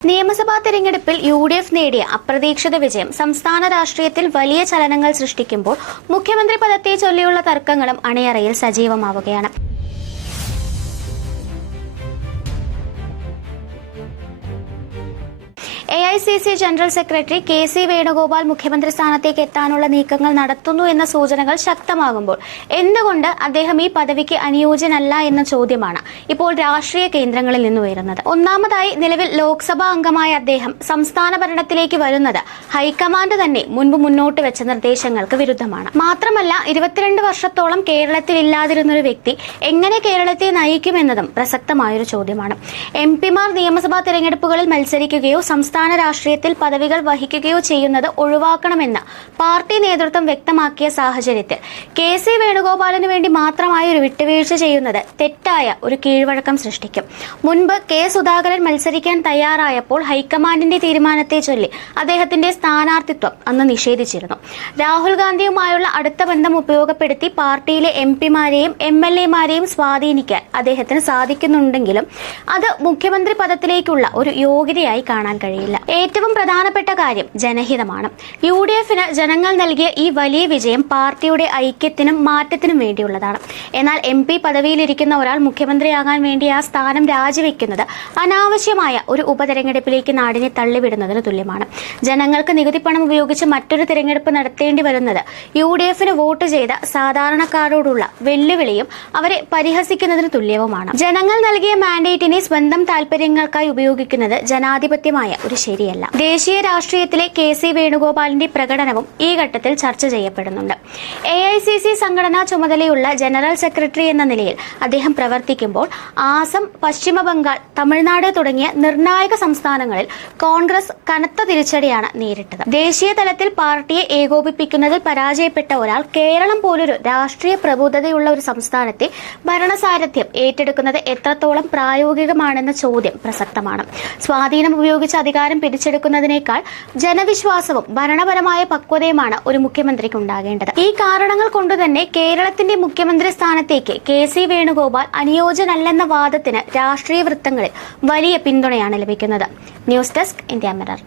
നിയമസഭാ തെരഞ്ഞെടുപ്പിൽ യു.ഡി.എഫ് നേടിയ അപ്രതീക്ഷിത വിജയം സംസ്ഥാന രാഷ്ട്രീയത്തിൽ വലിയ ചലനങ്ങൾ സൃഷ്ടിക്കുമ്പോൾ മുഖ്യമന്ത്രി പദത്തെ ചൊല്ലിയുള്ള തർക്കങ്ങളും അണിയറയിൽ സജീവമാവുകയാണ്. AICC general secretary K C. Venugopal മുഖ്യമന്ത്രി സ്ഥാനത്തേക്ക് എത്താനുള്ള നീക്കങ്ങൾ നടത്തുന്നു എന്ന സൂചനകൾ ശക്തമാകുമ്പോൾ എന്തുകൊണ്ട് അദ്ദേഹം ഈ പദവിക്ക് അനുയോജ്യനല്ല എന്ന ചോദ്യമാണ് ഇപ്പോൾ രാഷ്ട്രീയ കേന്ദ്രങ്ങളിൽ നിന്ന് ഉയരുന്നത്. ഒന്നാമതായി, നിലവിൽ ലോക്സഭാ അംഗമായ അദ്ദേഹം സംസ്ഥാന ഭരണത്തിലേക്ക് വരുന്നത് ഹൈക്കമാൻഡ് തന്നെ മുൻപ് മുന്നോട്ട് വെച്ച നിർദ്ദേശങ്ങൾക്ക് വിരുദ്ധമാണ്. മാത്രമല്ല, 22 വർഷത്തോളം കേരളത്തിൽ ഇല്ലാതിരുന്നൊരു വ്യക്തി എങ്ങനെ കേരളത്തെ നയിക്കുമെന്നതും പ്രസക്തമായൊരു ചോദ്യമാണ്. എം.പിമാർ നിയമസഭാ തെരഞ്ഞെടുപ്പുകളിൽ മത്സരിക്കുകയോ സംസ്ഥാന രാഷ്ട്രീയത്തിൽ പദവികൾ വഹിക്കുകയോ ചെയ്യുന്നത് ഒഴിവാക്കണമെന്ന് പാർട്ടി നേതൃത്വം വ്യക്തമാക്കിയ സാഹചര്യത്തിൽ കെ.സി. വേണുഗോപാലിന് വേണ്ടി മാത്രമായി ഒരു വിട്ടുവീഴ്ച ചെയ്യുന്നത് തെറ്റായ ഒരു കീഴ്വഴക്കം സൃഷ്ടിക്കും. മുൻപ് കെ. സുധാകരൻ മത്സരിക്കാൻ തയ്യാറായപ്പോൾ ഹൈക്കമാൻഡിന്റെ തീരുമാനത്തെ ചൊല്ലി അദ്ദേഹത്തിന്റെ സ്ഥാനാർത്ഥിത്വം അന്ന് നിഷേധിച്ചിരുന്നു. രാഹുൽ ഗാന്ധിയുമായുള്ള അടുത്ത ബന്ധം ഉപയോഗപ്പെടുത്തി പാർട്ടിയിലെ എം.പിമാരെയും എം.എൽ.എമാരെയും സ്വാധീനിക്കാൻ അദ്ദേഹത്തിന് സാധിക്കുന്നുണ്ടെങ്കിലും അത് മുഖ്യമന്ത്രി പദത്തിലേക്കുള്ള ഒരു യോഗ്യതയായി കാണാൻ കഴിയില്ല. ഏറ്റവും പ്രധാനപ്പെട്ട കാര്യം ജനഹിതമാണ്. യു.ഡി.എഫിന് ജനങ്ങൾ നൽകിയ ഈ വലിയ വിജയം പാർട്ടിയുടെ ഐക്യത്തിനും മാറ്റത്തിനും വേണ്ടിയുള്ളതാണ്. എന്നാൽ എം.പി പദവിയിലിരിക്കുന്ന ഒരാൾ മുഖ്യമന്ത്രിയാകാൻ വേണ്ടി ആ സ്ഥാനം രാജിവെക്കുന്നത് അനാവശ്യമായ ഒരു ഉപതെരഞ്ഞെടുപ്പിലേക്ക് നാടിനെ തള്ളിവിടുന്നതിന് തുല്യമാണ്. ജനങ്ങൾക്ക് നികുതിപ്പണം ഉപയോഗിച്ച് മറ്റൊരു തെരഞ്ഞെടുപ്പ് നടത്തേണ്ടി വരുന്നത് യു.ഡി.എഫിന് വോട്ട് ചെയ്ത സാധാരണക്കാരോടുള്ള വെല്ലുവിളിയും അവരെ പരിഹസിക്കുന്നതിന് തുല്യവുമാണ്. ജനങ്ങൾ നൽകിയ മാൻഡേറ്റിനെ സ്വന്തം താൽപര്യങ്ങൾക്കായി ഉപയോഗിക്കുന്നത് ജനാധിപത്യമായ ഒരു ശരിയല്ല. ദേശീയ രാഷ്ട്രീയത്തിലെ കെ.സി. വേണുഗോപാലിന്റെ പ്രകടനവും ഈ ഘട്ടത്തിൽ ചർച്ച ചെയ്യപ്പെടുന്നുണ്ട്. എ.ഐ.സി.സി സംഘടനാ ചുമതലയുള്ള ജനറൽ സെക്രട്ടറി എന്ന നിലയിൽ അദ്ദേഹം പ്രവർത്തിക്കുമ്പോൾ ആസം, പശ്ചിമ ബംഗാൾ, തമിഴ്നാട് തുടങ്ങിയ നിർണായക സംസ്ഥാനങ്ങളിൽ കോൺഗ്രസ് കനത്ത തിരിച്ചടിയാണ് നേരിട്ടത്. ദേശീയ തലത്തിൽ പാർട്ടിയെ ഏകോപിപ്പിക്കുന്നതിൽ പരാജയപ്പെട്ട ഒരാൾ കേരളം പോലൊരു രാഷ്ട്രീയ പ്രബുദ്ധതയുള്ള ഒരു സംസ്ഥാനത്തെ ഭരണസാരഥ്യം ഏറ്റെടുക്കുന്നത് എത്രത്തോളം പ്രായോഗികമാണെന്ന ചോദ്യം പ്രസക്തമാണ്. സ്വാധീനം ഉപയോഗിച്ച് അധികാരം പിടിച്ചെടുക്കുന്നതിനേക്കാൾ ജനവിശ്വാസവും ഭരണപരമായ പക്വതയുമാണ് ഒരു മുഖ്യമന്ത്രിക്ക് ഉണ്ടാകേണ്ടത്. ഈ കാരണങ്ങൾ കൊണ്ടുതന്നെ കേരളത്തിന്റെ മുഖ്യമന്ത്രി സ്ഥാനത്തേക്ക് കെ.സി. വേണുഗോപാൽ അനുയോജ്യനല്ലെന്ന വാദത്തിന് രാഷ്ട്രീയ വൃത്തങ്ങളിൽ വലിയ പിന്തുണയാണ് ലഭിക്കുന്നത്. News desk, India mirror.